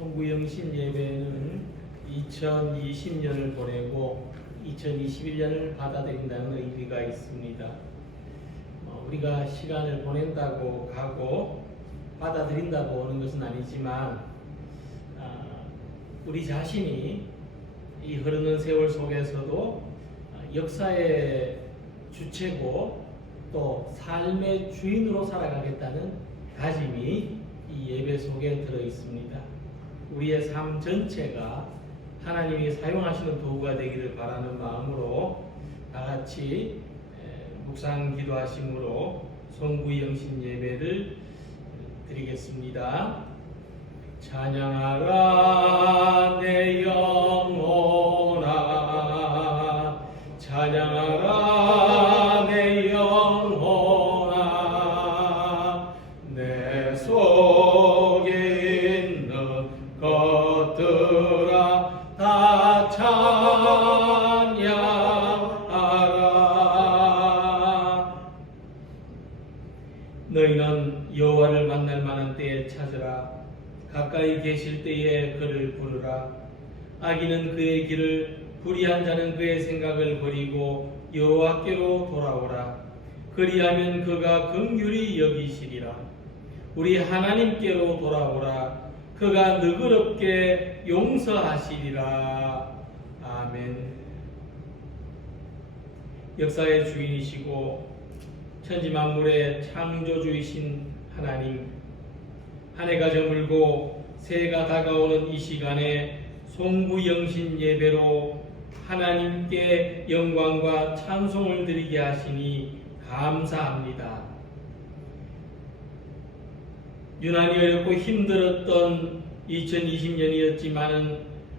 송구영신 예배는 2020년을 보내고 2021년을 받아들인다는 의미가 있습니다. 우리가 시간을 보낸다고 가고 받아들인다고 오는 것은 아니지만 우리 자신이 이 흐르는 세월 속에서도 역사의 주체고 또 삶의 주인으로 살아가겠다는 다짐이 이 예배 속에 들어 있습니다. 우리의 삶 전체가 하나님이 사용하시는 도구가 되기를 바라는 마음으로 다 같이 묵상 기도하심으로 송구영신 예배를 드리겠습니다. 찬양하라 내 영혼아, 찬양하라 내 영혼아, 내 속에 있는 것들아 다 찬양하라. 너희는 여호와를 만날 만한 때에 찾으라. 가까이 계실 때에 그를 부르라. 악인은 그의 길을, 불의한 자는 그의 생각을 버리고 여호와께로 돌아오라. 그리하면 그가 긍휼히 여기시리라. 우리 하나님께로 돌아오라. 그가 너그럽게 용서하시리라. 아멘. 역사의 주인이시고 천지만물의 창조주이신 하나님, 한 해가 저물고 새해가 다가오는 이 시간에 송구영신 예배로 하나님께 영광과 찬송을 드리게 하시니 감사합니다. 유난히 어렵고 힘들었던 2020년이었지만은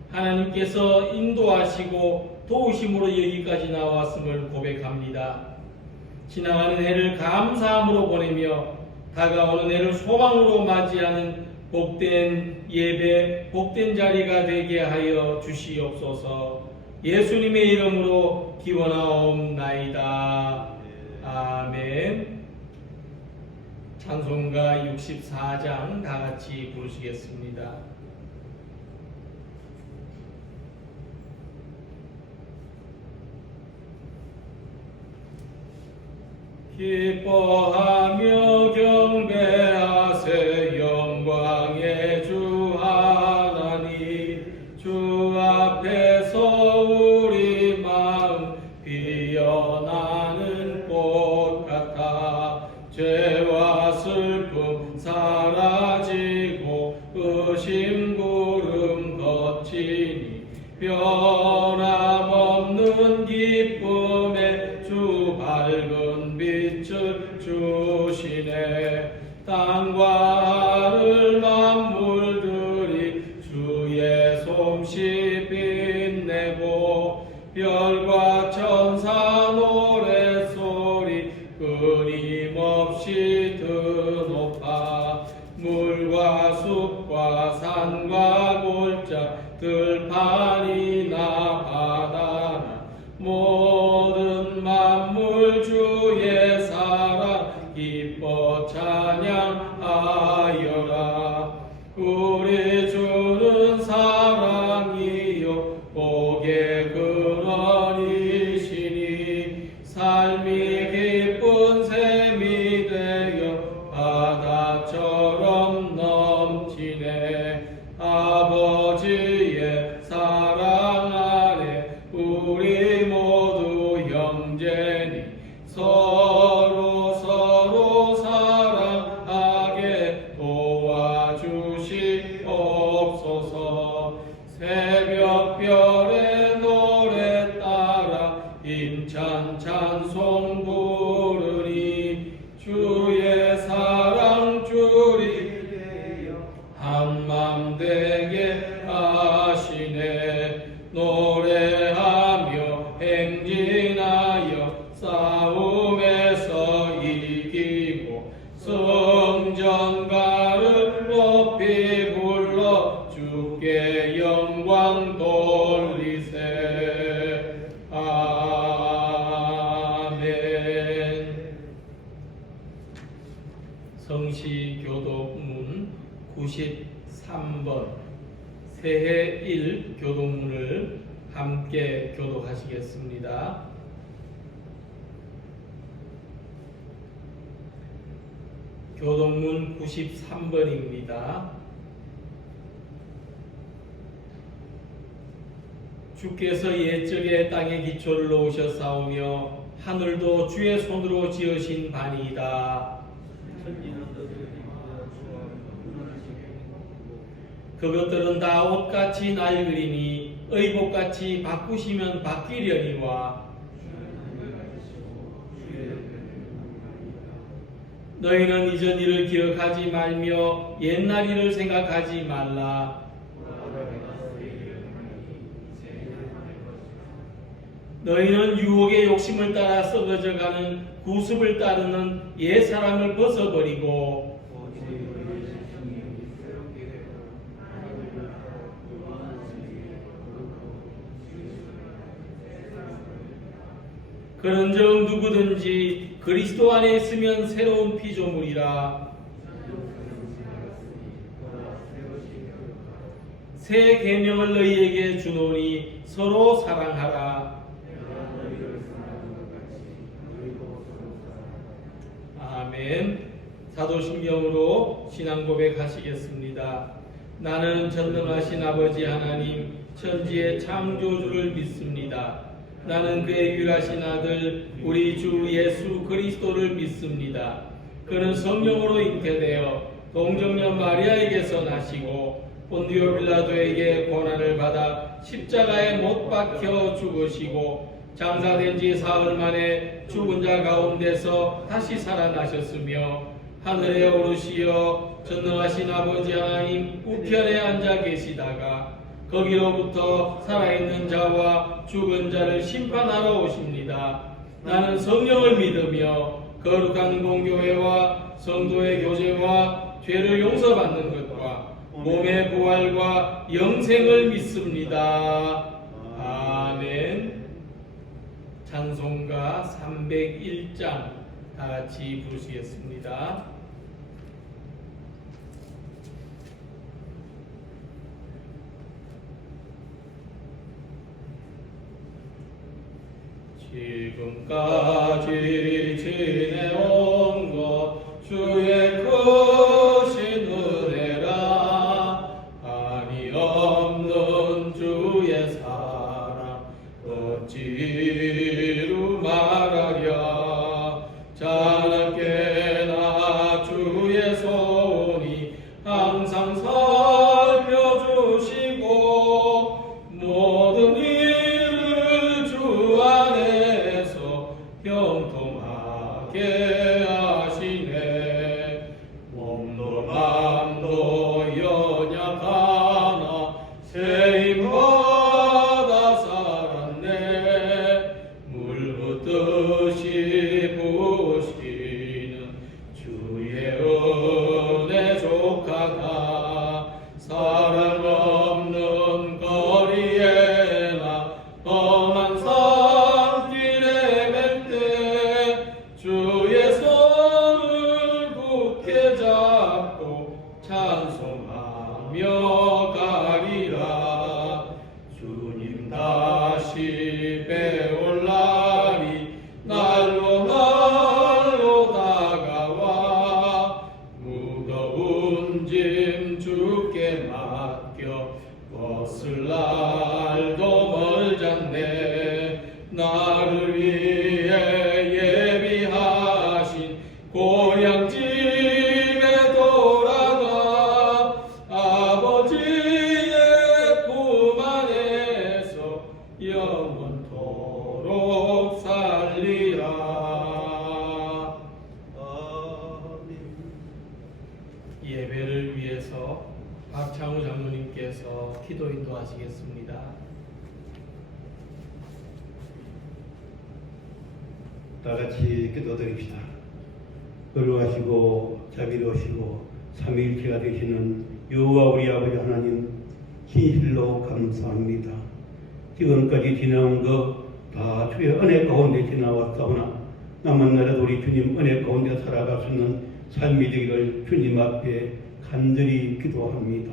하나님께서 인도하시고 도우심으로 여기까지 나왔음을 고백합니다. 지나가는 해를 감사함으로 보내며 다가오는 해를 소망으로 맞이하는 복된 예배, 복된 자리가 되게 하여 주시옵소서. 예수님의 이름으로 기원하옵나이다. 아멘. 찬송가 64장 다 같이 부르시겠습니다. 기뻐하며 경배하세 영광의 주 하나님, 주 앞에서 우리 마음 피어나는 꽃 같아 죄와 슬픔 사라지고 의심 구름 거치니 변함없는 기쁨의 주 밝은 빛을 주시네. 땅과 하늘 만물들이 주의 솜씨 빛내고 별과 천사 노랫소리 끊임없이 드높아 물과 숲과 산과 골짜 들판이나 바다나 모든 만물 주의 사랑 기뻐 찬양하여라. 우리 주는 사랑이요 복의 근원이시니 삶이 기쁜 샘이 되어 바다처럼 넘치네. 아버지의 사랑 안에 우리 모두 형제니 서로 사랑하게 도와주시옵소서. 새벽별의 노래 따라 힘찬 찬송 부르니 주의 사랑 주리 한맘 되게 하시네. 노래하며 행진하여 싸움에서 이기고 성전가를 높이 불러 주께 영광 돌리세. 아멘. 성시교독문 93번 새해 1 교동문을 함께 교독하시겠습니다. 교동문 93번입니다. 주께서 옛적에 땅에 기초를 놓으셨사오며 하늘도 주의 손으로 지으신 바니이다. 그것들은 다 옷같이 낡으리니 의복같이 바꾸시면 바뀌려니와 너희는 이전 일을 기억하지 말며 옛날 일을 생각하지 말라. 너희는 유혹의 욕심을 따라 썩어져가는 구습을 따르는 옛 사람을 벗어버리고 그런즉 누구든지 그리스도 안에 있으면 새로운 피조물이라. 새 계명을 너희에게 주노니 서로 사랑하라. 아멘. 사도신경으로 신앙 고백하시겠습니다. 나는 전능하신 아버지 하나님 천지의 창조주를 믿습니다. 나는 그의 유일하신 아들 우리 주 예수 그리스도를 믿습니다. 그는 성령으로 잉태되어 동정녀 마리아에게서 나시고 본디오 빌라도에게 고난을 받아 십자가에 못 박혀 죽으시고 장사된 지 사흘 만에 죽은 자 가운데서 다시 살아나셨으며 하늘에 오르시어 전능하신 아버지 하나님 우편에 앉아 계시다가 거기로부터 살아있는 자와 죽은 자를 심판하러 오십니다. 나는 성령을 믿으며 거룩한 공교회와 성도의 교제와 죄를 용서받는 것과 몸의 부활과 영생을 믿습니다. 아멘. 찬송가 301장 다 같이 부르시겠습니다. 지금까지 지내온 것 주의 크신 은혜라. 한이 없는 주의 사랑 어찌루 말하랴. 자나깨나 주의 손이 항상 살펴주시고 모든 일을 주 안에서 형통하게 하시네. 몸도 맘도 연약하나 새 힘받아 살았네. 물 붓듯이 부으시는 주의 은혜 족하다. 사랑 없는 거리에나 험한 산길에 뵐 때 주의 손을 굳게 잡고 찬송하며 가리라. 주님 다시 배올 날이 날로 날로 다가와 무거운 짐 주께 맡겨 벗을 날도 멀잖네. 나를 위해 예비하신 고향 집에 돌아가 아버지의 품 안에서 영원토록 살리라. 예배를 위해서 박창우 장로님께서 기도 인도하시겠습니다. 다 같이 기도드립시다. 거룩하시고 자비로우시고 삼위일체가 되시는 여호와 우리 아버지 하나님, 진실로 감사합니다. 지금까지 지나온 것 다 주의 은혜 가운데 지나왔사오나 남은 날에도 우리 주님 은혜 가운데 살아갈 수 있는 삶이 되기를 주님 앞에 간절히 기도합니다.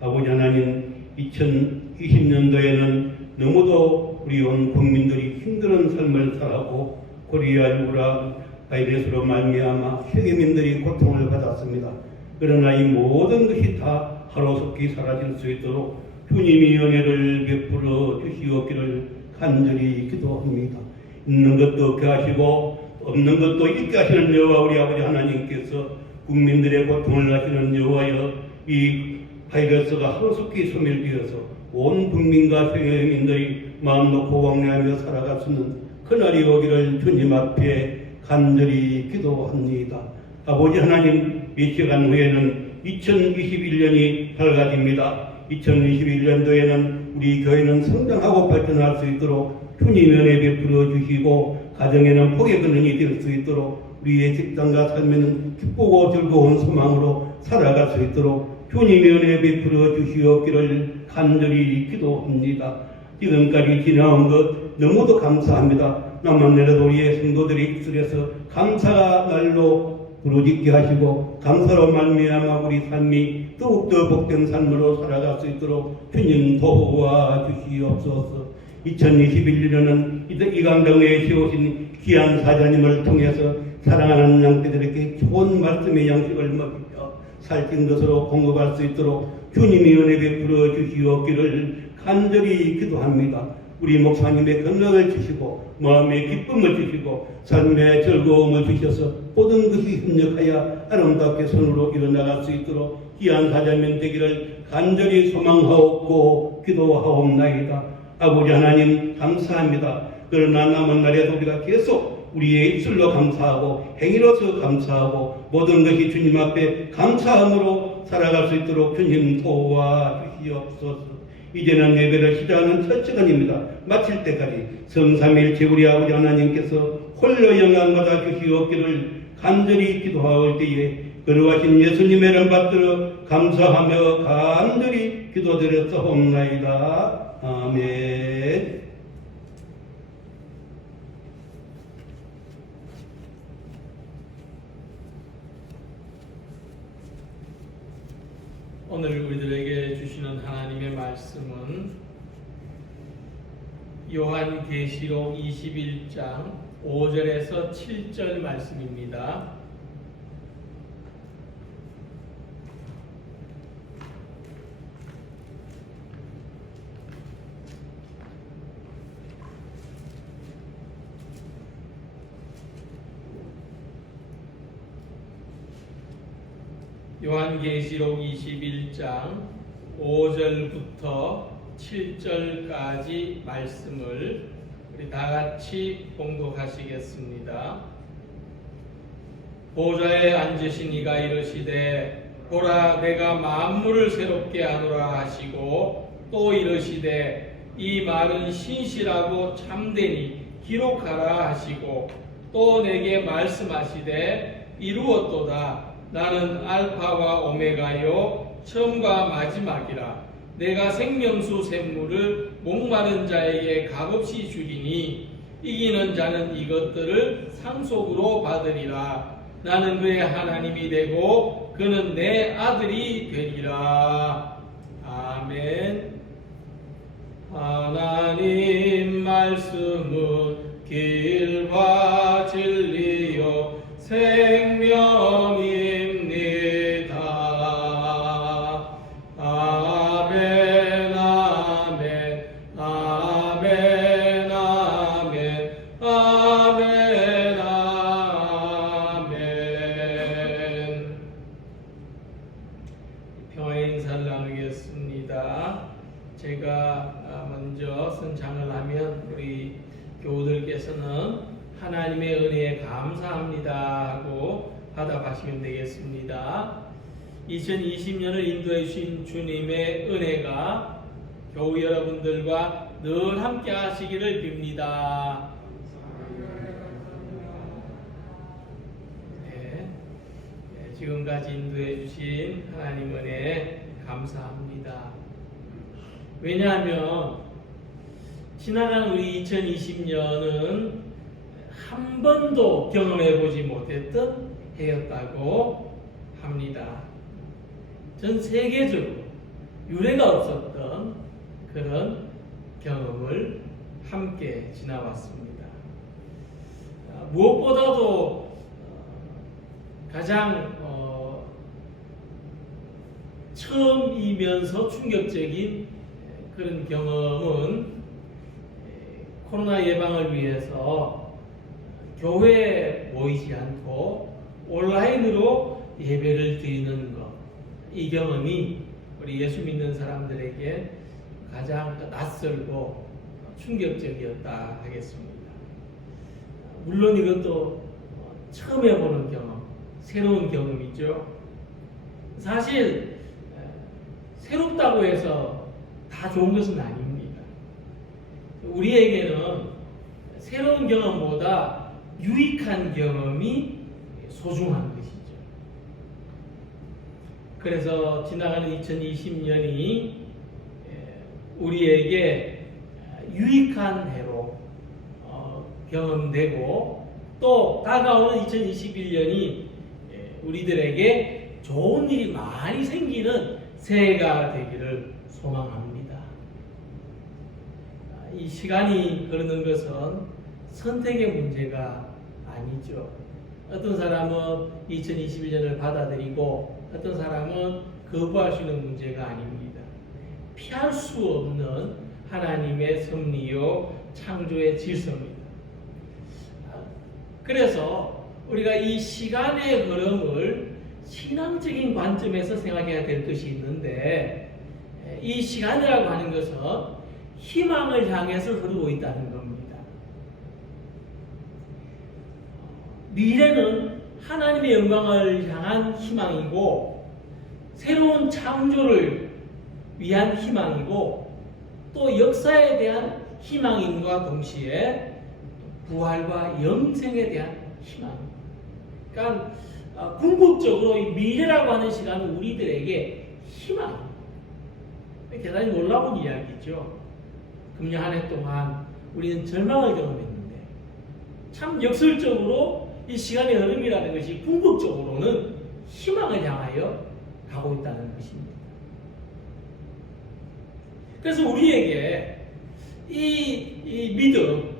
아버지 하나님, 2020년도에는 너무도 우리 온 국민들이 힘든 삶을 살아고 코리아 유라 바이러스로 말미암아 세계민들이 고통을 받았습니다. 그러나 이 모든 것이 다 하루속히 사라질 수 있도록 주님이 은혜를 베풀어 주시옵기를 간절히 기도합니다. 있는 것도 얻게 하시고 없는 것도 잃게 하시는 여호와 우리 아버지 하나님께서 국민들의 고통을 하시는 여호와여, 이 바이러스가 하루속히 소멸되어서 온 국민과 세계민들이 마음 놓고 왕래하며 살아갈 수 있는 그날이 오기를 주님 앞에 간절히 기도합니다. 아버지 하나님, 이 시간 후에는 2021년이 밝아집니다. 2021년도에는 우리 교회는 성장하고 발전할 수 있도록 주님 은혜 베풀어 주시고, 가정에는 복의 근원이 될 수 있도록, 우리의 직장과 삶에는 기쁘고 즐거운 소망으로 살아갈 수 있도록 주님의 은혜 베풀어 주시옵기를 간절히 기도합니다. 지금까지 지나온 것 너무도 감사합니다. 나만 내려도 우리의 성도들의 입술에서 감사가 날로 부르짖게 하시고, 감사로 말미암아 우리 삶이 더욱더 복된 삶으로 살아갈 수 있도록 주님 도와주시옵소서. 2021년은 이 강당에 세우신 귀한 사자님을 통해서 사랑하는 양떼들에게 좋은 말씀의 양식을 먹이며 살찐 것으로 공급할 수 있도록 주님이 은혜 베풀어 주시옵기를 간절히 기도합니다. 우리 목사님의 건강을 주시고 마음의 기쁨을 주시고 삶의 즐거움을 주셔서 모든 것이 협력하여 아름답게 손으로 일어나갈 수 있도록 귀한 사자면 되기를 간절히 소망하옵고 기도하옵나이다. 아버지 하나님, 감사합니다. 그러나 남은 날에도 우리가 계속 우리의 입술로 감사하고 행위로서 감사하고 모든 것이 주님 앞에 감사함으로 살아갈 수 있도록 주님 도와주시옵소서. 이제는 예배를 시작하는 첫 시간입니다. 마칠 때까지 성삼일체 우리 아버지 하나님께서 홀로 영광 받아 주시옵기를 간절히 기도하올 때에 거룩하신 예수님의 이름 받들어 감사하며 간절히 기도드렸사옵나이다. 아멘. 오늘 우리들에게 주시는 하나님의 말씀은 요한계시록 21장 5절에서 7절 말씀입니다. 요한계시록 21장 5절부터 7절까지 말씀을 우리 다 같이 봉독하시겠습니다. 보좌에 앉으신 이가 이르시되 보라, 내가 만물을 새롭게 하노라 하시고, 또 이르시되 이 말은 신실하고 참되니 기록하라 하시고, 또 내게 말씀하시되 이루었도다. 나는 알파와 오메가요 처음과 마지막이라. 내가 생명수 샘물을 목마른 자에게 값없이 주리니 이기는 자는 이것들을 상속으로 받으리라. 나는 그의 하나님이 되고 그는 내 아들이 되리라. 아멘. 하나님 말씀은 길과 진리요 생명입니다. 아멘, 아멘, 아멘, 아멘, 아멘, 아멘. 평화의 인사를 나누겠습니다. 제가 먼저 선창을 하면 우리 교우들께서는 하나님의 은혜에 감사합니다 하고 받아가시면 되겠습니다. 2020년을 인도해 주신 주님의 은혜가 교우 여러분들과 늘 함께 하시기를 빕니다. 지금까지 인도해 주신 하나님 은혜 감사합니다. 왜냐하면 지나간 우리 2020년은 한 번도 경험해 보지 못했던 해였다고 합니다. 전 세계적으로 유례가 없었던 그런 경험을 함께 지나왔습니다. 무엇보다도 가장 처음이면서 충격적인 그런 경험은 코로나 예방을 위해서 교회에 모이지 않고 온라인으로 예배를 드리는 것, 이 경험이 우리 예수 믿는 사람들에게 가장 낯설고 충격적이었다 하겠습니다. 물론 이것도 처음 해보는 경험, 새로운 경험이죠. 사실 새롭다고 해서 다 좋은 것은 아닙니다. 우리에게는 새로운 경험보다 유익한 경험이 소중한 것이죠. 그래서 지나가는 2020년이 우리에게 유익한 해로 경험되고 또 다가오는 2021년이 우리들에게 좋은 일이 많이 생기는 새해가 되기를 소망합니다. 이 시간이 흐르는 것은 선택의 문제가 아니죠. 어떤 사람은 2021년을 받아들이고 어떤 사람은 거부할 수 있는 문제가 아닙니다. 피할 수 없는 하나님의 섭리요 창조의 질서입니다. 그래서 우리가 이 시간의 흐름을 신앙적인 관점에서 생각해야 될 것이 있는데, 이 시간이라고 하는 것은 희망을 향해서 흐르고 있다는 겁니다. 미래는 하나님의 영광을 향한 희망이고 새로운 창조를 위한 희망이고 또 역사에 대한 희망임과 동시에 부활과 영생에 대한 희망입니다. 그러니까 궁극적으로 이 미래라고 하는 시간은 우리들에게 희망입니다. 대단히 놀라운 이야기죠. 금년 한 해 동안 우리는 절망을 경험했는데 참 역설적으로 이 시간의 흐름이라는 것이 궁극적으로는 희망을 향하여 가고 있다는 것입니다. 그래서 우리에게 이 믿음,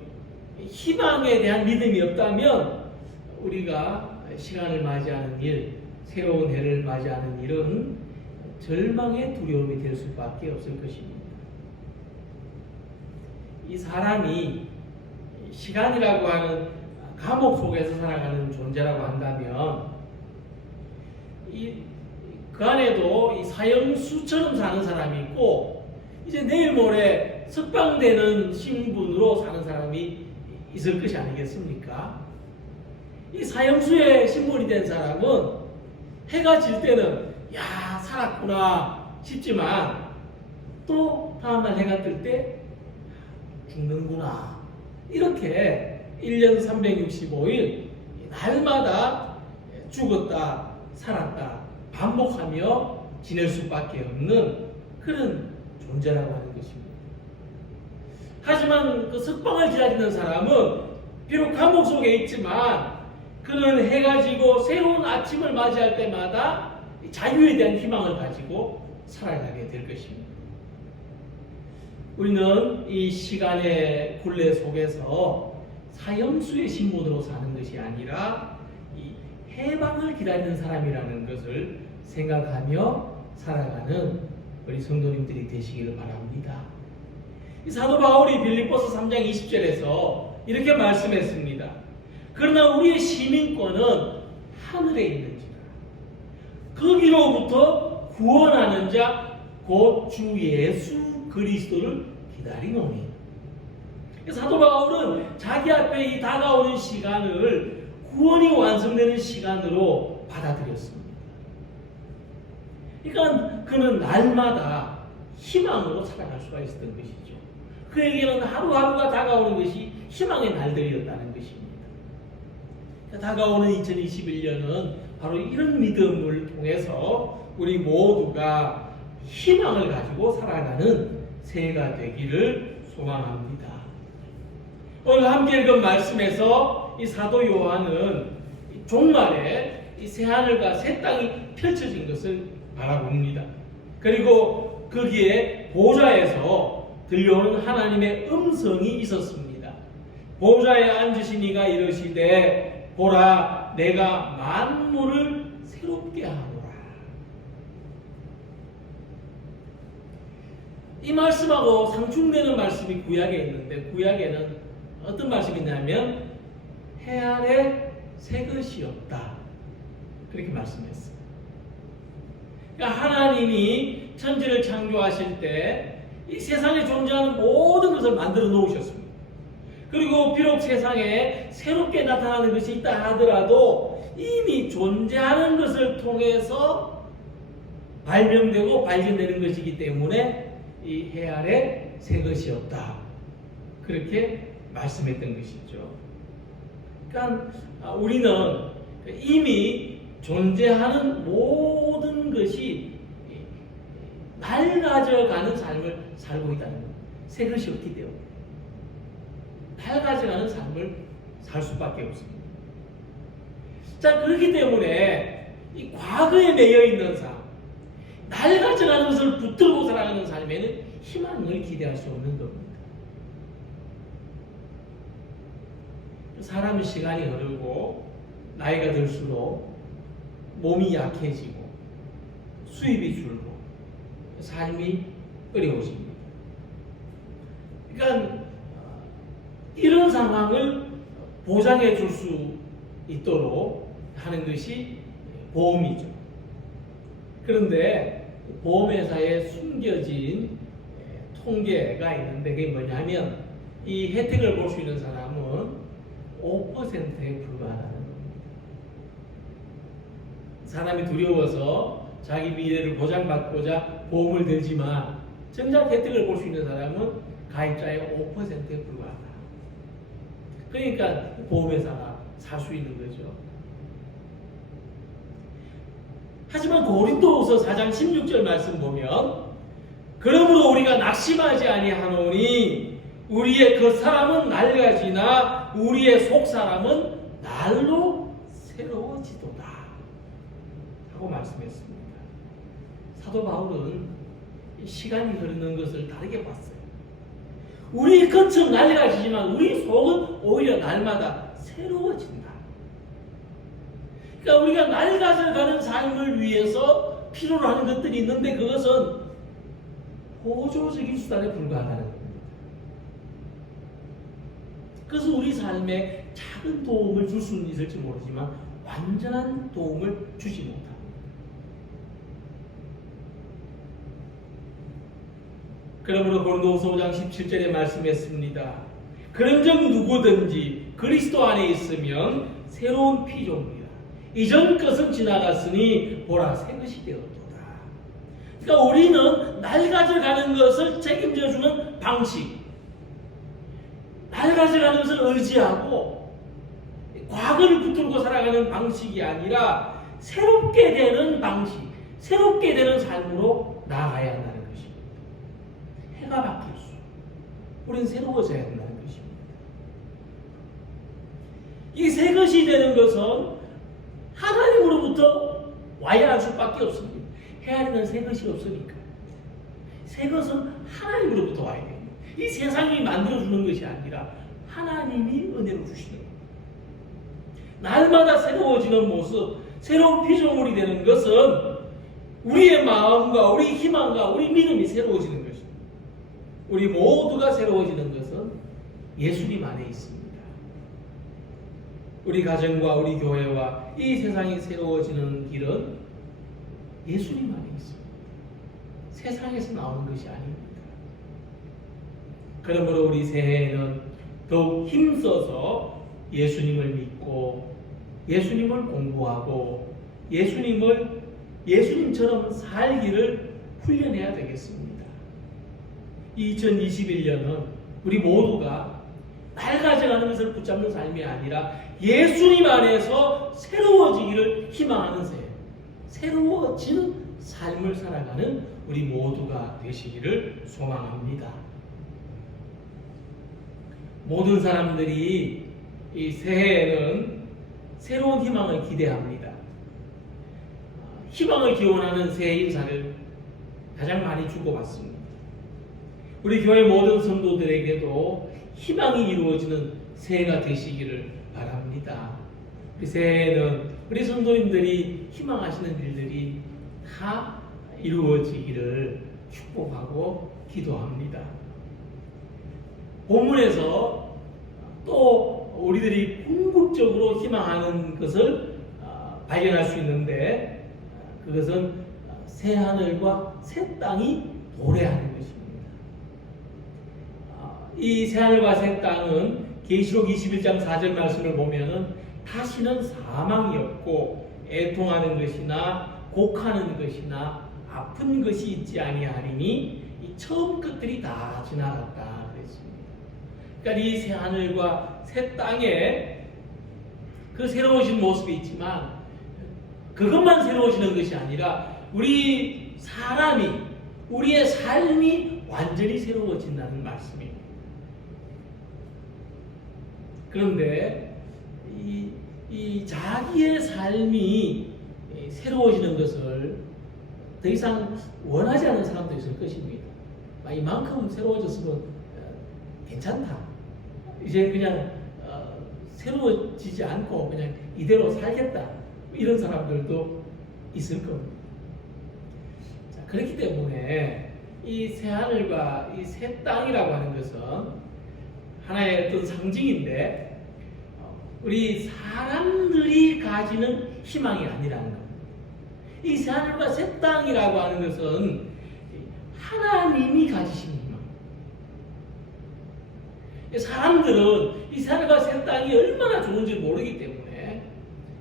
희망에 대한 믿음이 없다면 우리가 시간을 맞이하는 일, 새로운 해를 맞이하는 일은 절망의 두려움이 될 수밖에 없을 것입니다. 이 사람이 시간이라고 하는 감옥 속에서 살아가는 존재라고 한다면 그 안에도 이 사형수처럼 사는 사람이 있고 이제 내일 모레 석방되는 신분으로 사는 사람이 있을 것이 아니겠습니까? 이 사형수의 신분이 된 사람은 해가 질 때는 야 살았구나 싶지만 또 다음날 해가 뜰 때 죽는구나 이렇게 1년 365일 날마다 죽었다 살았다 반복하며 지낼 수밖에 없는 그런 존재라고 하는 것입니다. 하지만 그 석방을 기다리는 사람은 비록 감옥 속에 있지만 그는 해가 지고 새로운 아침을 맞이할 때마다 자유에 대한 희망을 가지고 살아가게 될 것입니다. 우리는 이 시간의 굴레 속에서 사형수의 신분으로 사는 것이 아니라 이 해방을 기다리는 사람이라는 것을 생각하며 살아가는 우리 성도님들이 되시기를 바랍니다. 이 사도 바울이 빌립보서 3장 20절에서 이렇게 말씀했습니다. 그러나 우리의 시민권은 하늘에 있는지라 거기로부터 구원하는 자 곧 주 예수 그리스도를 기다리노니. 사도 바울은 자기 앞에 이 다가오는 시간을 구원이 완성되는 시간으로 받아들였습니다. 그러니까 그는 날마다 희망으로 살아갈 수가 있었던 것이죠. 그에게는 하루하루가 다가오는 것이 희망의 날들이었다는 것입니다. 다가오는 2021년은 바로 이런 믿음을 통해서 우리 모두가 희망을 가지고 살아가는 새해가 되기를 소망합니다. 오늘 함께 읽은 말씀에서 이 사도 요한은 종말에 이 새하늘과 새 땅이 펼쳐진 것을 바라봅니다. 그리고 거기에 보좌에서 들려오는 하나님의 음성이 있었습니다. 보좌에 앉으신 이가 이르시되 보라 내가 만물을 새롭게 하노라. 이 말씀하고 상충되는 말씀이 구약에 있는데, 구약에는 어떤 말씀이 있냐면 해 아래 새 것이 없다, 그렇게 말씀했어요. 그러니까 하나님이 천지를 창조하실 때 이 세상에 존재하는 모든 것을 만들어 놓으셨습니다. 그리고 비록 세상에 새롭게 나타나는 것이 있다 하더라도 이미 존재하는 것을 통해서 발명되고 발견되는 것이기 때문에 이 해 아래 새 것이 없다, 그렇게 말씀했던 것이죠. 그러니까 우리는 이미 존재하는 모든 것이 낡아져가는 삶을 살고 있다는 것. 새 것이 없기 때문에 낡아져가는 삶을 살 수밖에 없습니다. 자, 그렇기 때문에 이 과거에 매여 있는 삶, 낡아져가는 것을 붙들고 살아가는 삶에는 희망을 기대할 수 없는 겁니다. 사람은 시간이 흐르고 나이가 들수록 몸이 약해지고 수입이 줄고 삶이 어려워집니다. 그러니까 이런 상황을 보장해 줄 수 있도록 하는 것이 보험이죠. 그런데 보험회사에 숨겨진 통계가 있는데, 그게 뭐냐면 이 혜택을 볼 수 있는 사람은 5%에 불과하다는 겁니다. 사람이 두려워서 자기 미래를 보장받고자 보험을 들지만 정작 혜택을 볼 수 있는 사람은 가입자의 5%에 불과하다. 그러니까 보험회사가 살 수 있는 거죠. 하지만 고린도후서 4장 16절 말씀 보면 그러므로 우리가 낙심하지 아니하노니 우리의 겉사람은 낡아지나 우리의 속사람은 날로 새로워지도다 하고 말씀했습니다. 사도 바울은 시간이 흐르는 것을 다르게 봤어요. 우리 겉은 낡아지지만 우리 속은 오히려 날마다 새로워진다. 그러니까 우리가 낡아져가는 삶을 위해서 필요로 하는 것들이 있는데 그것은 보조적인 수단에 불과하다는 겁니다. 그래서 우리 삶에 작은 도움을 줄 수는 있을지 모르지만 완전한 도움을 주지 못합니다. 그러므로 고린도후서 5장 17절에 말씀했습니다. 그런즉 누구든지 그리스도 안에 있으면 새로운 피조물이라. 이전 것은 지나갔으니 보라 새 것이 되었도다. 그러니까 우리는 낡아져가는 것을 책임져주는 방식, 낡아져가는 것을 의지하고 과거를 붙들고 살아가는 방식이 아니라 새롭게 되는 방식, 새롭게 되는 삶으로 나아가야 한다는 것입니다. 해가 바뀔 수, 우리는 새로워져야 한다는 것입니다. 이 새 것이 되는 것은 하나님으로부터 와야 할 수밖에 없습니다. 해야 되는 새 것이 없으니까. 새 것은 하나님으로부터 와야 됩니다. 이 세상이 만들어주는 것이 아니라 하나님이 은혜로 주시는 겁니다. 날마다 새로워지는 모습, 새로운 피조물이 되는 것은 우리의 마음과 우리 희망과 우리 믿음이 새로워지는 것입니다. 우리 모두가 새로워지는 것은 예수님 안에 있습니다. 우리 가정과 우리 교회와 이 세상이 새로워지는 길은 예수님 안에 있습니다. 세상에서 나오는 것이 아닙니다. 그러므로 우리 새해에는 더욱 힘써서 예수님을 믿고 예수님을 공부하고 예수님처럼 살기를 훈련해야 되겠습니다. 2021년은 우리 모두가 낡아져가는 것을 붙잡는 삶이 아니라 예수님 안에서 새로워지기를 희망하는 새해, 새로워지는 삶을 살아가는 우리 모두가 되시기를 소망합니다. 모든 사람들이 이 새해에는 새로운 희망을 기대합니다. 희망을 기원하는 새해 인사를 가장 많이 주고받습니다. 우리 교회 모든 성도들에게도 희망이 이루어지는 새해가 되시기를 바랍니다. 우리 새해에는 우리 성도님들이 희망하시는 일들이 다 이루어지기를 축복하고 기도합니다. 본문에서 또 우리들이 궁극적으로 희망하는 것을 발견할 수 있는데 그것은 새 하늘과 새 땅이 도래하는 것입니다. 이 새 하늘과 새 땅은 계시록 21장 4절 말씀을 보면은 다시는 사망이 없고 애통하는 것이나 곡하는 것이나 아픈 것이 있지 아니하리니 이 처음 것들이 다 지나갔다 그랬습니다. 그러니까 이 새 하늘과 새 땅에 그 새로워진 모습이 있지만 그것만 새로워지는 것이 아니라 우리 사람이 우리의 삶이 완전히 새로워진다는 말씀입니다. 그런데 이 자기의 삶이 새로워지는 것을 더 이상 원하지 않는 사람도 있을 것입니다. 이만큼 새로워졌으면 괜찮다. 이제 그냥 새로워지지 않고 그냥 이대로 살겠다. 이런 사람들도 있을 겁니다. 자, 그렇기 때문에 이 새 하늘과 이 새 땅이라고 하는 것은 하나의 어떤 상징인데 우리 사람들이 가지는 희망이 아니라는 겁니다. 이 새 하늘과 새 땅이라고 하는 것은 하나님이 가지신 희망. 사람들은 이 새 하늘과 새 땅이 얼마나 좋은지 모르기 때문에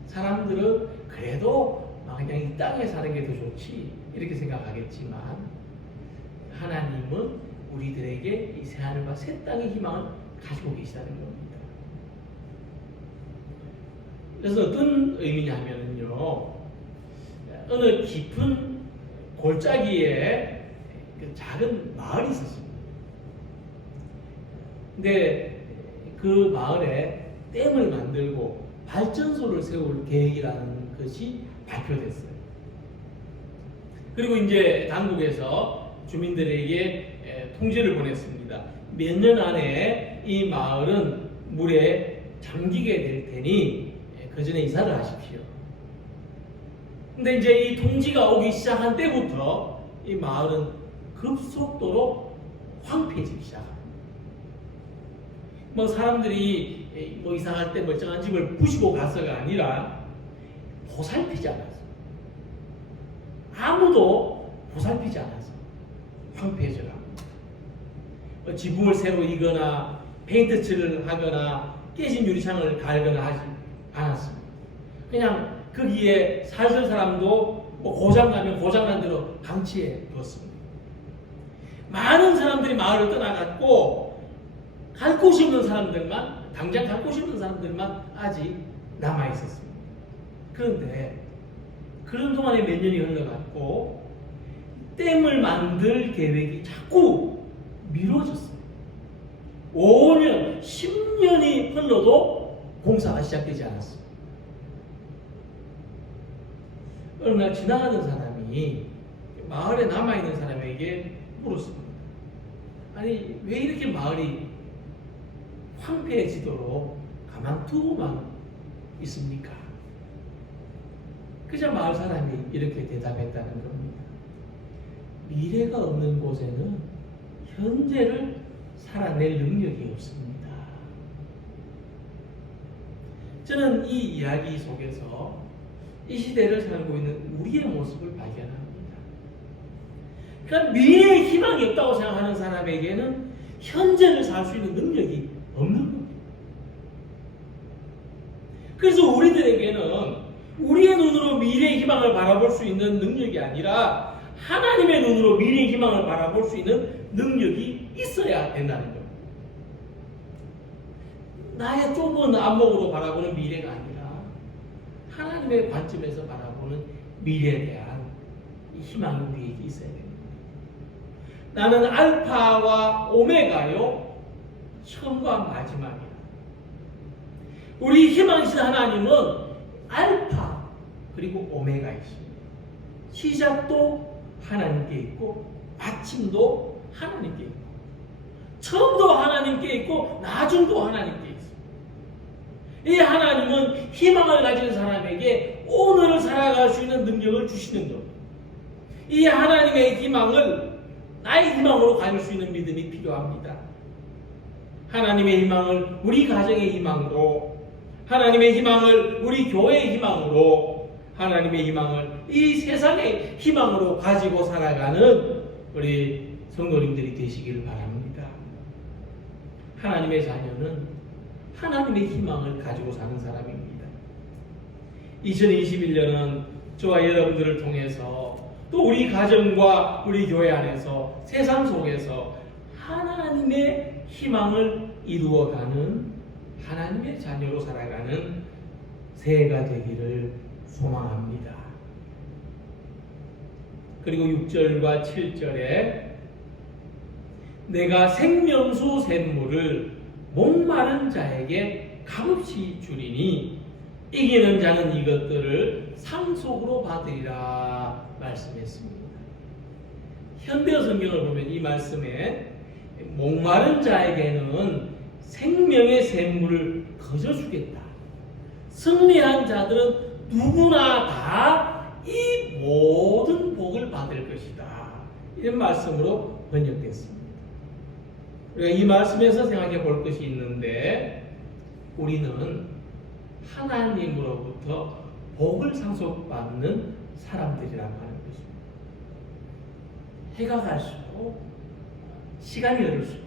사람들은 그래도 그냥 이 땅에 사는 게 더 좋지 이렇게 생각하겠지만 하나님은 우리들에게 이 새 하늘과 새 땅의 희망을 가지고 계시다는 겁니다. 그래서 어떤 의미냐면요, 어느 깊은 골짜기에 그 작은 마을이 있었습니다. 근데 그 마을에 댐을 만들고 발전소를 세울 계획이라는 것이 발표됐어요. 그리고 이제 당국에서 주민들에게 통지를 보냈습니다. 몇 년 안에 이 마을은 물에 잠기게 될 테니 그 전에 이사를 하십시오. 근데 이제 이 통지가 오기 시작한 때부터 이 마을은 급속도로 황폐해지기 시작합니다. 사람들이 이사할 때 멀쩡한 집을 부시고 가서가 아니라 보살피지 않았어요. 아무도 보살피지 않았어요. 황폐해져라. 지붕을 새로 이거나 페인트칠을 하거나 깨진 유리창을 갈거나 하지 않았습니다. 그냥 거기에 살던 사람도 고장나면 고장난 대로 방치해 두었습니다. 많은 사람들이 마을을 떠나갔고 갈 곳이 없는 사람들만, 당장 갈 곳이 없는 사람들만 아직 남아있었습니다. 그런데 그런 동안에 몇 년이 흘러갔고 댐을 만들 계획이 자꾸 미뤄졌어요. 5년, 10년이 흘러도 공사가 시작되지 않았어요. 어느 날 지나가는 사람이 마을에 남아있는 사람에게 물었습니다. 아니, 왜 이렇게 마을이 황폐해지도록 가만두고만 있습니까? 그저 마을 사람이 이렇게 대답했다는 겁니다. 미래가 없는 곳에는 현재를 살아낼 능력이 없습니다. 저는 이 이야기 속에서 이 시대를 살고 있는 우리의 모습을 발견합니다. 그러니까 미래에 희망이 없다고 생각하는 사람에게는 현재를 살 수 있는 능력이 없는 겁니다. 그래서 우리들에게는 우리의 눈으로 미래의 희망을 바라볼 수 있는 능력이 아니라 하나님의 눈으로 미래의 희망을 바라볼 수 있는 능력이 있어야 된다는 겁니다. 나의 좁은 안목으로 바라보는 미래가 아니라 하나님의 관점에서 바라보는 미래에 대한 희망이 우리에게 있어야 됩니다. 나는 알파와 오메가요, 처음과 마지막이다. 우리 희망이신 하나님은 알파 그리고 오메가이십니다. 시작도 하나님께 있고 마침도 하나님께 있고 처음도 하나님께 있고 나중도 하나님께 있습니다. 이 하나님은 희망을 가진 사람에게 오늘을 살아갈 수 있는 능력을 주시는 겁니다. 이 하나님의 희망을 나의 희망으로 가질 수 있는 믿음이 필요합니다. 하나님의 희망을 우리 가정의 희망으로, 하나님의 희망을 우리 교회의 희망으로, 하나님의 희망을 이 세상의 희망으로 가지고 살아가는 우리 성도님들이 되시기를 바랍니다. 하나님의 자녀는 하나님의 희망을 가지고 사는 사람입니다. 2021년은 저와 여러분들을 통해서 또 우리 가정과 우리 교회 안에서 세상 속에서 하나님의 희망을 이루어가는 하나님의 자녀로 살아가는 새해가 되기를 소망합니다. 그리고 6절과 7절에 내가 생명수 샘물을 목마른 자에게 값없이 주리니 이기는 자는 이것들을 상속으로 받으리라 말씀했습니다. 현대어 성경을 보면 이 말씀에 목마른 자에게는 생명의 샘물을 거저 주겠다. 승리한 자들은 누구나 다 이 모든 복을 받을 것이다. 이런 말씀으로 번역됐습니다. 우리가 이 말씀에서 생각해 볼 것이 있는데 우리는 하나님으로부터 복을 상속받는 사람들이라고 하는 것입니다. 해가 갈수록 시간이 흐를수록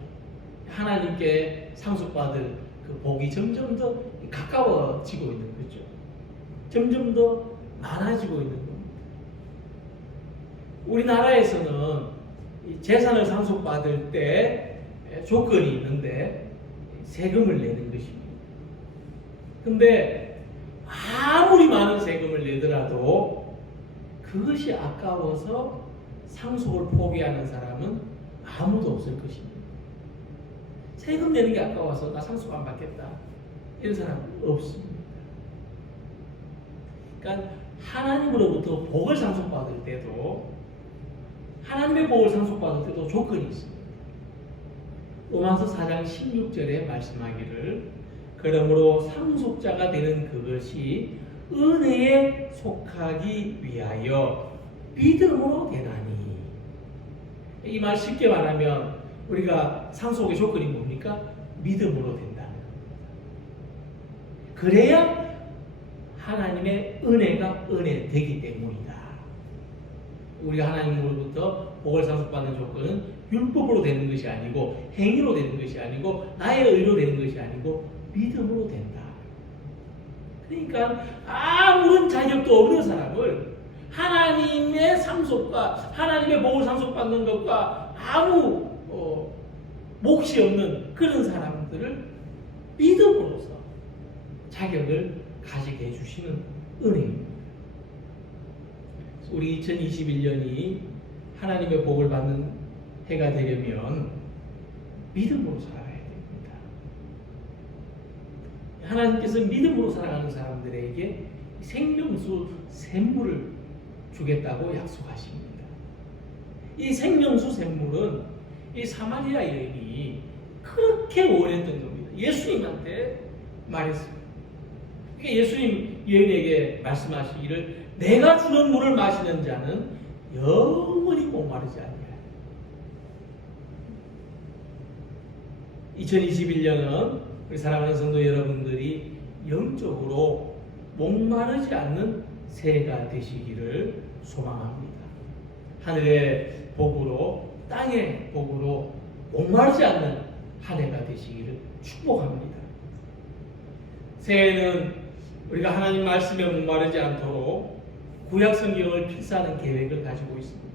하나님께 상속받을 그 복이 점점 더 가까워지고 있는 거죠. 점점 더 많아지고 있는 겁니다. 우리나라에서는 재산을 상속받을 때 조건이 있는데 세금을 내는 것입니다. 근데 아무리 많은 세금을 내더라도 그것이 아까워서 상속을 포기하는 사람은 아무도 없을 것입니다. 세금 내는 게 아까워서 나 상속 안 받겠다 이런 사람은 없습니다. 그러니까 하나님으로부터 복을 상속받을 때도 하나님의 복을 상속받을 때도 조건이 있습니다. 로마서 4장 16절에 말씀하기를 그러므로 상속자가 되는 그것이 은혜에 속하기 위하여 믿음으로 되나니. 이 말 쉽게 말하면 우리가 상속의 조건이 뭡니까? 믿음으로 된다는 겁니다. 그래야 하나님의 은혜가 은혜 되기 때문이다. 우리가 하나님으로부터 복을 상속받는 조건은 율법으로 되는 것이 아니고 행위로 되는 것이 아니고 나의 의로 되는 것이 아니고 믿음으로 된다. 그러니까 아무런 자격도 없는 사람을 하나님의 상속과 하나님의 복을 상속받는 것과 아무 몫이 없는 그런 사람들을 믿음으로써 자격을 가지게 해주시는 은혜입니다. 우리 2021년이 하나님의 복을 받는 해가 되려면 믿음으로 살아가야 됩니다. 하나님께서 믿음으로 살아가는 사람들에게 생명수 샘물을 주겠다고 약속하십니다. 이 생명수 샘물은 이 사마리아 여인이 그렇게 원했던 겁니다. 예수님한테 말했습니다. 예수님 여인에게 말씀하시기를 내가 주는 물을 마시는 자는 영원히 목마르지 않냐. 2021년은 우리 사랑하는 성도 여러분들이 영적으로 목마르지 않는 새해가 되시기를 소망합니다. 하늘의 복으로 땅의 복으로 목마르지 않는 한 해가 되시기를 축복합니다. 새해는 우리가 하나님 말씀에 목마르지 않도록 구약 성경을 필사하는 계획을 가지고 있습니다.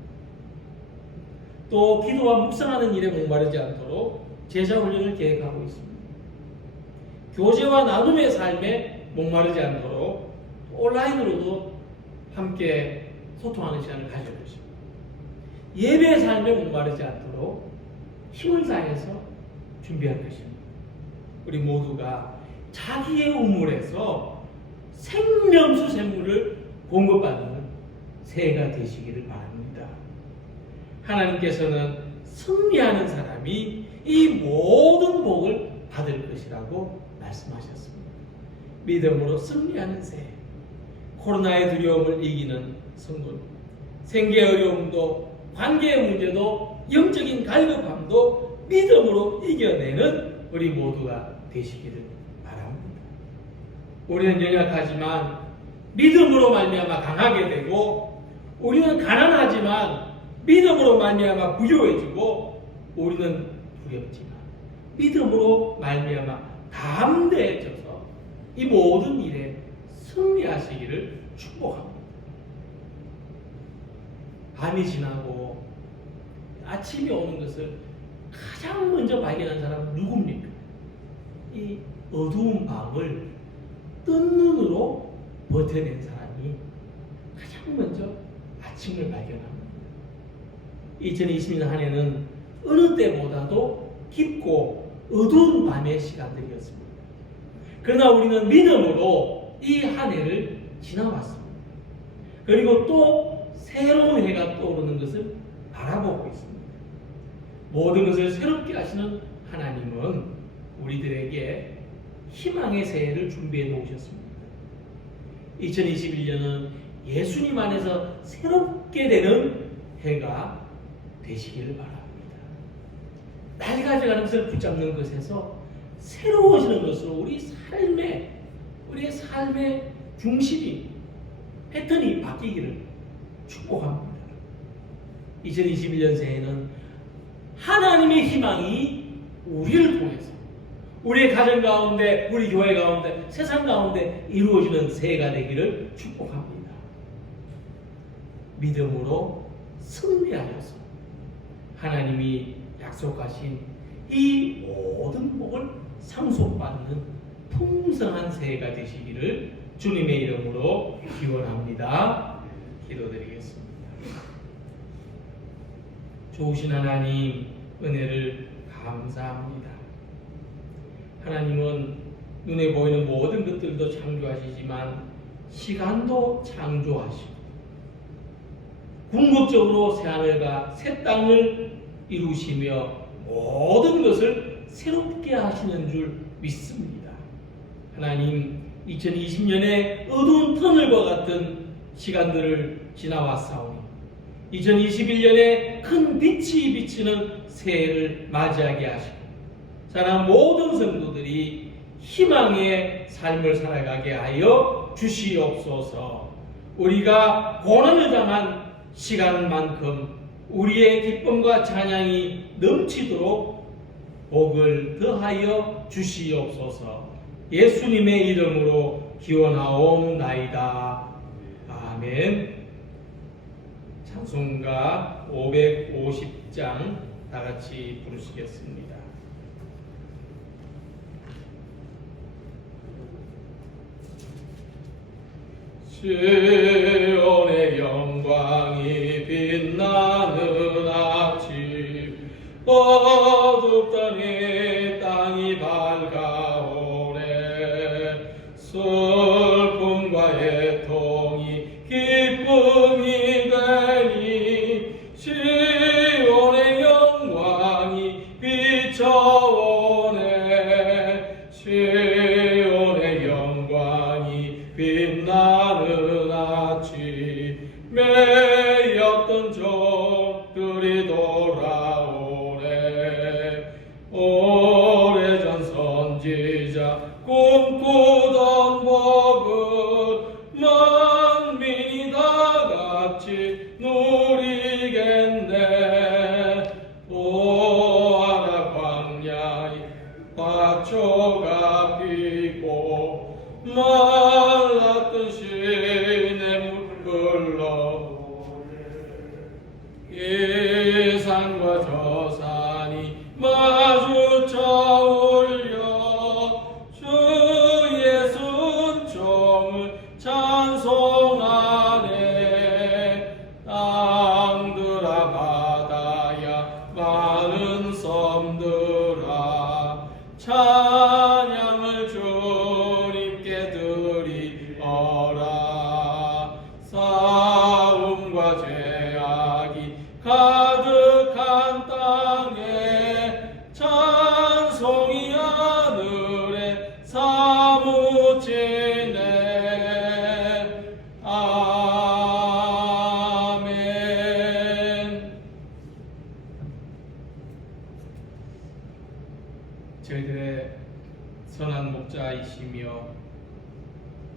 또 기도와 묵상하는 일에 목마르지 않도록 제자 훈련을 계획하고 있습니다. 교제와 나눔의 삶에 목마르지 않도록 온라인으로도 함께 소통하는 시간을 가질 것입니다. 예배의 삶에 목마르지 않도록 힘을 다해서 준비할 것입니다. 우리 모두가 자기의 우물에서 생명수 샘물을 공급받는 새해가 되시기를 바랍니다. 하나님께서는 승리하는 사람이 이 모든 복을 받을 것이라고 말씀하셨습니다. 믿음으로 승리하는 새, 코로나의 두려움을 이기는 성도, 생계 어려움도 관계의 문제도 영적인 갈급함도 믿음으로 이겨내는 우리 모두가 되시기를 바랍니다. 우리는 연약하지만 믿음으로 말미암아 강하게 되고, 우리는 가난하지만 믿음으로 말미암아 부유해지고, 우리는 두렵지만 믿음으로 말미암아 담대해져서 이 모든 일에 승리하시기를 축복합니다. 밤이 지나고 아침이 오는 것을 가장 먼저 발견한 사람은 누굽니까? 이 어두운 밤을 뜬 눈으로 버텨낸 사람이 가장 먼저 아침을 발견합니다. 2020년 한 해는 어느 때보다도 깊고 어두운 밤의 시간들이었습니다. 그러나 우리는 믿음으로 이 한 해를 지나왔습니다. 그리고 또 새로운 해가 떠오르는 것을 바라보고 있습니다. 모든 것을 새롭게 하시는 하나님은 우리들에게 희망의 새해를 준비해 놓으셨습니다. 2021년은 예수님 안에서 새롭게 되는 해가 되시기를 바랍니다. 날 가져가는 것을 붙잡는 것에서 새로워지는 것으로 우리의 삶의 중심이, 패턴이 바뀌기를 축복합니다. 2021년 새해는 하나님의 희망이 우리를 통해서, 우리의 가정 가운데, 우리 교회 가운데, 세상 가운데 이루어지는 새해가 되기를 축복합니다. 믿음으로 승리하여서 하나님이 약속하신 이 모든 복을 상속받는 풍성한 새해가 되시기를 주님의 이름으로 기원합니다. 기도드리겠습니다. 좋으신 하나님, 은혜를 감사합니다. 하나님은 눈에 보이는 모든 것들도 창조하시지만 시간도 창조하시고 궁극적으로 새하늘과 새 땅을 이루시며 모든 것을 새롭게 하시는 줄 믿습니다. 하나님, 2020년에 어두운 터널과 같은 시간들을 지나왔사오니 2021년에 큰 빛이 비치는 새해를 맞이하게 하시고 사랑하는 모든 성도들이 희망의 삶을 살아가게 하여 주시옵소서. 우리가 고난을 당한 시간만큼 우리의 기쁨과 찬양이 넘치도록 복을 더하여 주시옵소서. 예수님의 이름으로 기원하옵나이다. 아멘. 찬송가 550장 다 같이 부르시겠습니다. 시온의 영광이 빛나는 아침, 어둡던 이 땅이 밝아오네. 슬픔과 애통이 기쁨이 되니 시온의 영광이 비춰오네. 시온의 영광이 빛나는 아침, 매였던 종들이 돌아오네. 오래전 선지자 꿈꾸던 복을 만민이 다 같이 누리겠네. 보아라 광야에 화초가 피고 말랐던 시냇물 흘러오네. 이 산과 저 산이 마주쳐 울려 주 예수 은총을 찬송하네. 땅들아 바다야 많은 섬들아 찬양을 주님께 드리어라. 싸움과 죄악이 가득 선한 목자이시며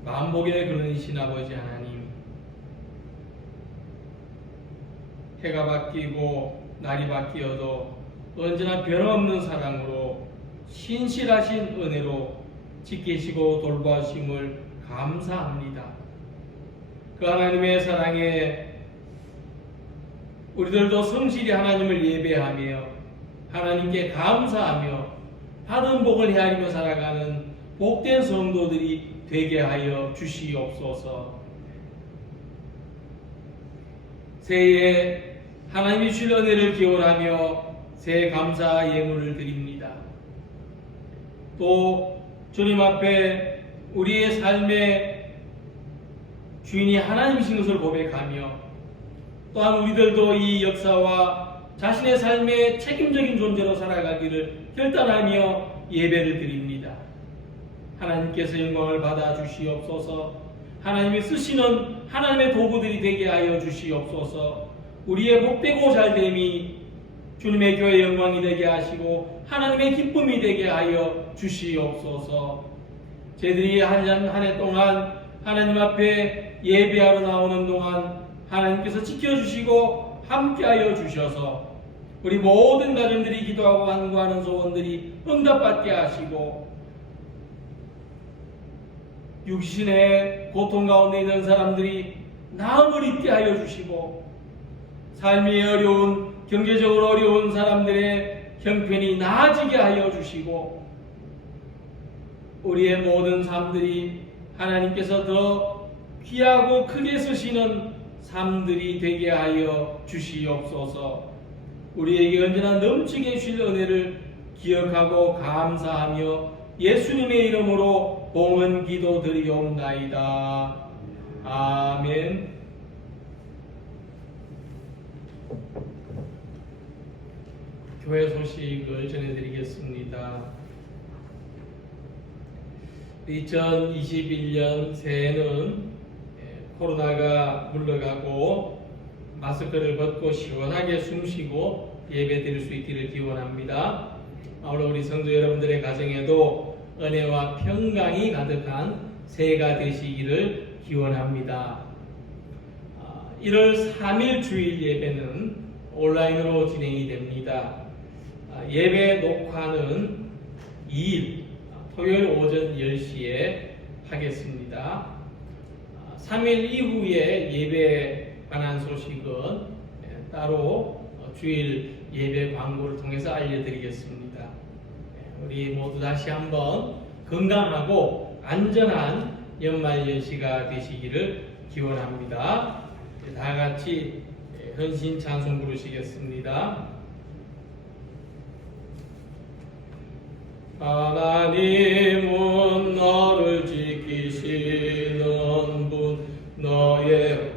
만복에 그르신 아버지 하나님, 해가 바뀌고 날이 바뀌어도 언제나 변함없는 사랑으로 신실하신 은혜로 지키시고 돌보심을 감사합니다. 그 하나님의 사랑에 우리들도 성실히 하나님을 예배하며 하나님께 감사하며 받은 복을 헤아리며 살아가는 복된 성도들이 되게 하여 주시옵소서. 새해에 하나님이 주실 은혜를 기원하며 새해 감사 예물을 드립니다. 또 주님 앞에 우리의 삶의 주인이 하나님이신 것을 고백하며 또한 우리들도 이 역사와 자신의 삶의 책임적인 존재로 살아가기를 결단하며 예배를 드립니다. 하나님께서 영광을 받아 주시옵소서. 하나님이 쓰시는 하나님의 도구들이 되게 하여 주시옵소서. 우리의 복되고 잘됨이 주님의 교회의 영광이 되게 하시고 하나님의 기쁨이 되게 하여 주시옵소서. 저희들이 한 해 동안 하나님 앞에 예배하러 나오는 동안 하나님께서 지켜주시고 함께하여 주셔서 우리 모든 가정들이 기도하고 간구하는 소원들이 응답받게 하시고 육신의 고통 가운데 있는 사람들이 나음을 입게 하여 주시고 삶이 어려운 경제적으로 어려운 사람들의 형편이 나아지게 하여 주시고 우리의 모든 삶들이 하나님께서 더 귀하고 크게 쓰시는 삶들이 되게 하여 주시옵소서. 우리에게 언제나 넘치게 주실 은혜를 기억하고 감사하며 예수님의 이름으로 봉헌 기도 드리옵나이다. 아멘. 교회 소식을 전해드리겠습니다. 2021년 새해는 코로나가 물러가고 마스크를 벗고 시원하게 숨쉬고 예배 드릴 수 있기를 기원합니다. 오늘 우리 성도 여러분들의 가정에도 은혜와 평강이 가득한 새해가 되시기를 기원합니다. 1월 3일 주일 예배는 온라인으로 진행이 됩니다. 예배 녹화는 2일 토요일 오전 10시에 하겠습니다. 3일 이후에 예배에 관한 소식은 따로 주일 예배 광고를 통해서 알려드리겠습니다. 우리 모두 다시 한번 건강하고 안전한 연말연시가 되시기를 기원합니다. 다 같이 헌신 찬송 부르시겠습니다. 하나님은 너를 지키시는 분, 너의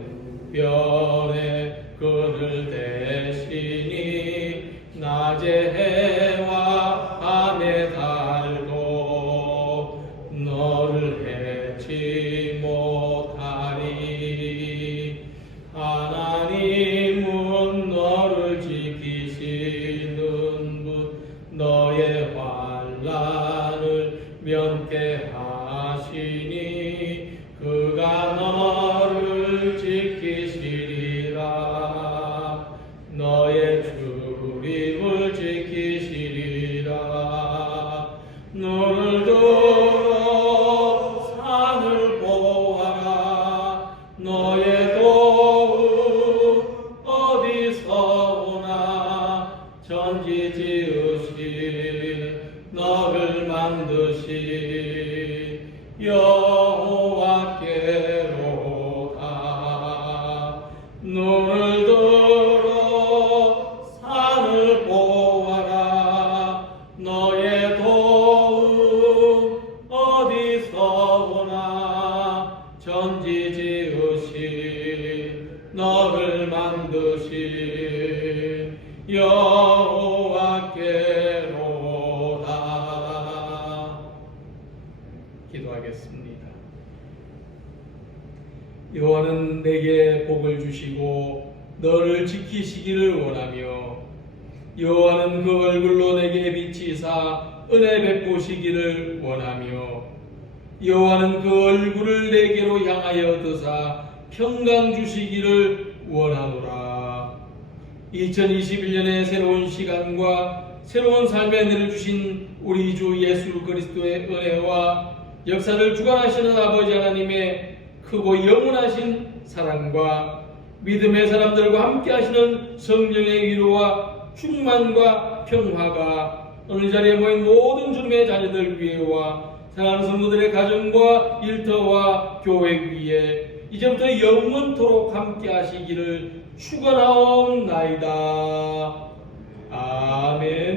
우편에 그늘 대시니 낮에 해와 밤에 달도 너를 해치 못하리. 하나님은 너를 지키시는 분, 너의 환난을 면케하시니 그가 너를 지키시리라. 너의 출입을 지키시리라. 눈을 들어 산을 보아라. 너의 도움 어디서 오나. 전지 지으신 너를 만드신 여호와께로다. 눈을 들어 산을 보아라. 너의 도움 어디서 오나. 전지 지으신 너를 만드신 여호와께로다. 기도하겠습니다. 여호와는 내게 복을 주시고 너를 지키시기를 원하며 여호와는 그 얼굴로 내게 비치사 은혜 베푸시기를 원하며 여호와는 그 얼굴을 내게로 향하여 드사 평강 주시기를 원하노라. 2021년의 새로운 시간과 새로운 삶의 은혜를 주신 우리 주 예수 그리스도의 은혜와 역사를 주관하시는 아버지 하나님의 크고 영원하신 사랑과 믿음의 사람들과 함께 하시는 성령의 위로와 충만과 평화가 오늘 자리에 모인 모든 주님의 자녀들 위에와 사랑하는 성도들의 가정과 일터와 교회 위에 이제부터 영원토록 함께 하시기를 축원하옵나이다. 아멘.